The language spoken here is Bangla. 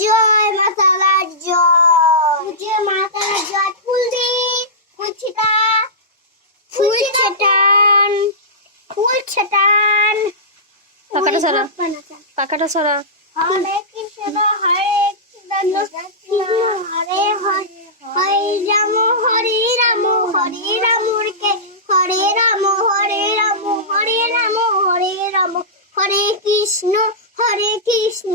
জয় মাতালার জয়। পুজো ফুলদি জয়। ফুল দি ফুল ফুলছটান ফুলছটান কাকাটা সারা। কাকাটা হরে কৃষ্ণ হরে কৃষ্ণ হরে হরে রাম হরে রাম হরে রাম কে হরে রাম হরে রাম হরে রাম হরে রাম। হরে কৃষ্ণ হরে কৃষ্ণ